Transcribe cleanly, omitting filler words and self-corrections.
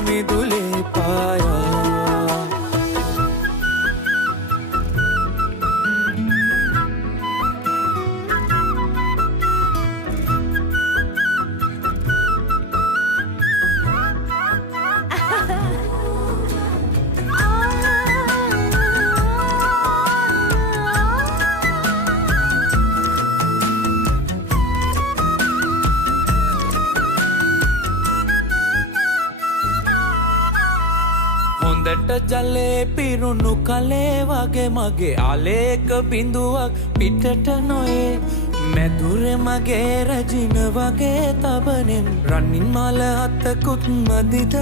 මිදුලේ පායා හොඳට ජලේ පිරුණු කලේ වගේ මගේ ආලේක බිඳුවක් පිටට නොයේ මැදුරේ මගේ රැජින වගේ තබනෙන් රනින් මල අතකුත් මදිද